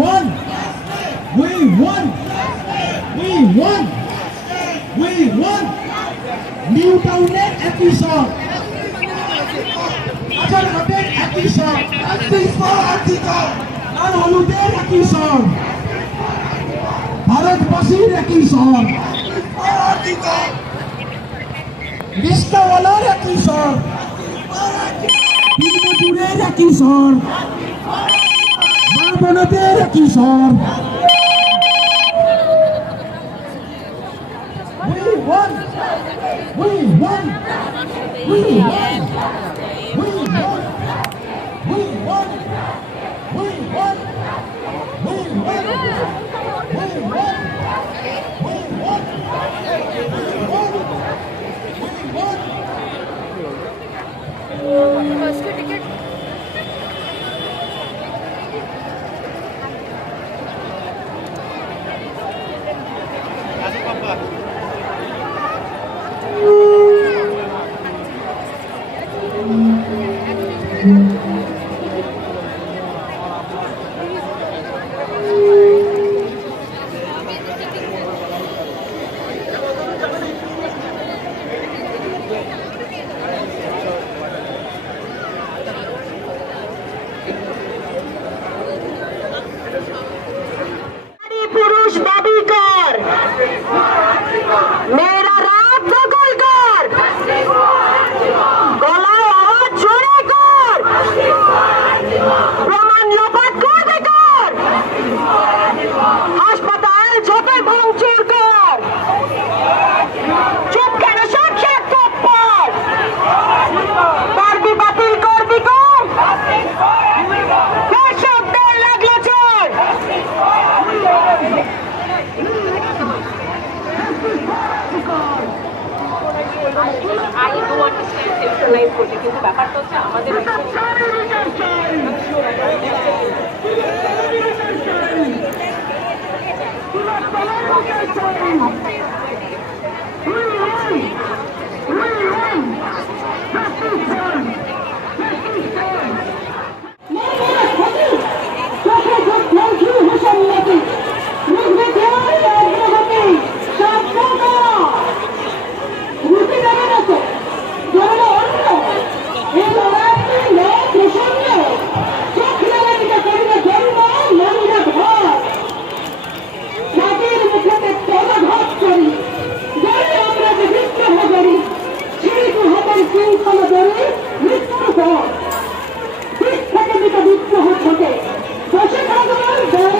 won! We won! We won! We won! New টাউনের একই সব, রাজারহাটের একই সব, লাল হলুদের একই সব, ভারতবাসীর একই সব, রিস্কাওয়ালার একই সব, দিনমজুরের একই সব, মা বোনদের একই সব। We won! We won! We won! We won! We won! We won! We won! We won! We won! बस की टिकट पुरुष दाबी कर मेरा रात दखल कर गलाয় আওয়াজ জোরে কর প্রমাণ লোপাট করবে কর হাসপাতাল যতই ভাঙচুর কর চুপ কেন সব সাক্ষাৎ পর পারবি বাতিল করবি কর দর্শকদের লাগলো চোর I do understand centralized করতে কিন্তু ব্যাপারটা হচ্ছে আমাদের মৃত্যুর পর দিক থেকে দিতে বিদ্রোহ থেকে বসে থাকবেন